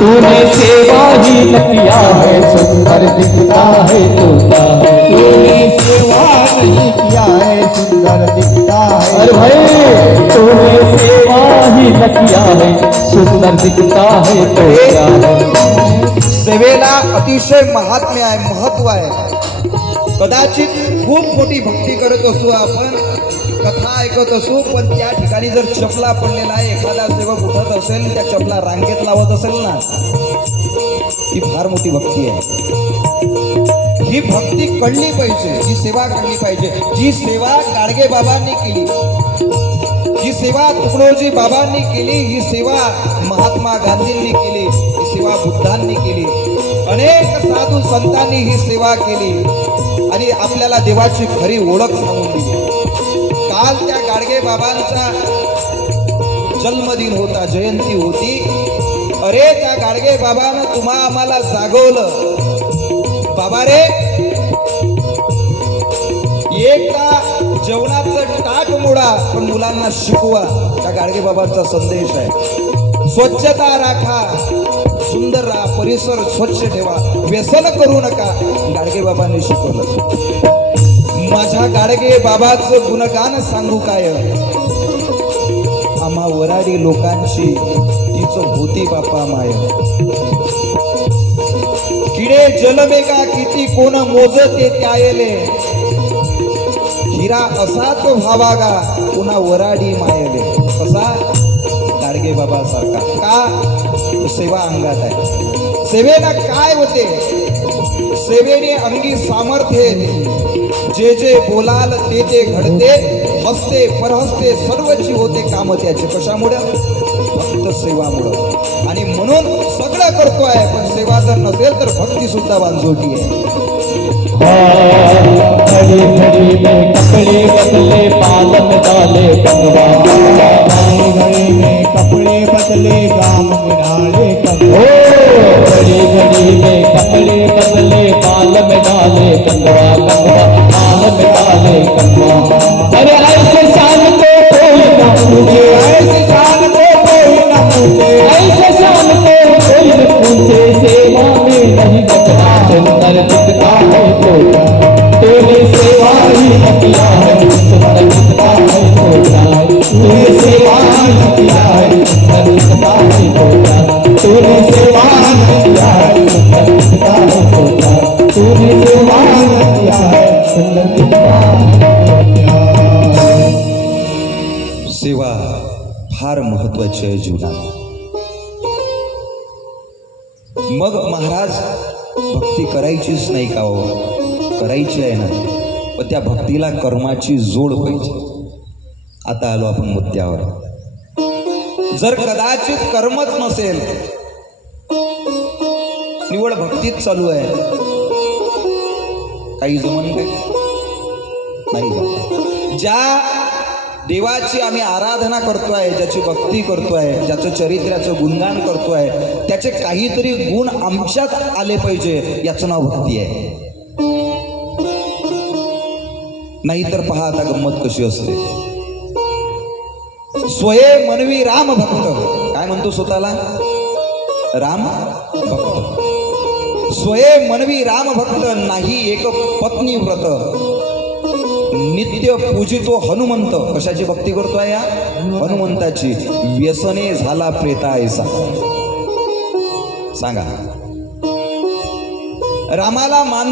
तूने सेवा ही न किया है सुंदर दिखता है तोता है। तूने सेवा नहीं किया है सुंदर दिखता है। अरे भाई तूने सेवा ही न किया है सुंदर दिखता है तोता है। सेवेला अतिशय महात्म्य आहे, महत्व आहे। कदाचित खूप मोठी भक्ती करत असू आपण, कथा ऐकत असू, पण त्या ठिकाणी जर चपला पडलेला आहे, एखादा सेवक उठत असेल, त्या चपला रांगेत लावत असेल ना, ही फार मोठी भक्ती आहे। ही भक्ती कळली पाहिजे, ही सेवा कळली पाहिजे। जी सेवा गाडगे बाबांनी केली, ही सेवा तुकडोजी बाबांनी केली, ही सेवा महात्मा गांधींनी केली, ही सेवा बुद्धांनी केली, अनेक साधू संतांनी ही सेवा केली आणि आपल्याला देवाची खरी ओळख सांगून दिली। काल त्या गाडगे बाबांचा जन्मदिन होता, जयंती होती। अरे त्या गाडगे बाबानं तुम्हा आम्हाला जागवलं। बाबा रे, एकदा जेवणाचं ताट मोडा पण मुलांना शिकवा, त्या गाडगे बाबांचा संदेश आहे। स्वच्छता राखा, सुंदर राहा, परिसर स्वच्छ ठेवा, व्यसन करू नका, गाडगे बाबांनी शिकवलं। माझ्या गाडगे बाबाचं गुणगान सांगू काय, आम्हा वराडी लोकांची तिचं होती बापा माय। किडे जलमेगा किती कोण मोजते त्यायले, हिरा असाच व्हावागा पुन्हा वराडी मायले। कसा? गाडगे बाबा सारखा। का? सेवा अंगात आहे। सेवेला काय होते? सेवेने अंगी सामर्थ्य, जे जे बोलाल ते ते घडते, हसते परहसते सर्वची होते काम त्याचे। कशामुळे? फक्त सेवामुळं। आणि म्हणून सगळं करतोय, पण सेवा जर नसेल तर भक्ती सुद्धा वांजोटी आहे। घड़ी घड़ी में कपड़े बदले बाल में डाले कंगवा, घड़ी में कपड़े बदले गाम में डाले कंगवा। घड़ी घड़ी में कपड़े बदले बाल में डाले कंगवा, कंगवा बाल में डाले कंगवा। अरे ऐसे शान को कोई न पूछे, ऐसे शान को कोई न पूछे, ऐसे शान को कोई न पूछे, सेवा में नहीं बचना सुंदर दिखता है तोता। तूने सेवा ही न किया है सुंदर दिखता है तोता। तूने सेवा ही न किया है सुंदर दिखता है तोता। तूने सेवा ही न किया है सुंदर दिखता है तोता। तूने सेवा ही न किया है सुंदर दिखता है। सेवा फार महत्वाची आहे जीवनात। मग महाराज भक्ती करायचीच नाही का हो? करायची आहे ना, पण त्या भक्तीला कर्माची जोड पाहिजे। आता आलो आपण मुद्द्यावर। जर कदाचित कर्मच नसेल, निवड भक्तीच चालू आहे, काही जमन काय? नाही जमत। ज्या देवाची आम्ही आराधना करतोय, ज्याची भक्ती करतोय, ज्याचं चरित्राचं गुणगान करतोय, त्याचे काहीतरी गुण आमच्यात आले पाहिजे, याचं नाव भक्ती आहे। नाहीतर पहा आता गंमत कशी असते। स्वये मनवी राम भक्त, काय म्हणतो स्वतःला? राम भक्त। स्वये मनवी राम भक्त, नाही एक पत्नी व्रत, नित्य पूजितो हनुमंत। कशाची भक्ती करतोय? या हनुमंताची। व्यसने झाला प्रेतायसा। सांगा, रामाला मान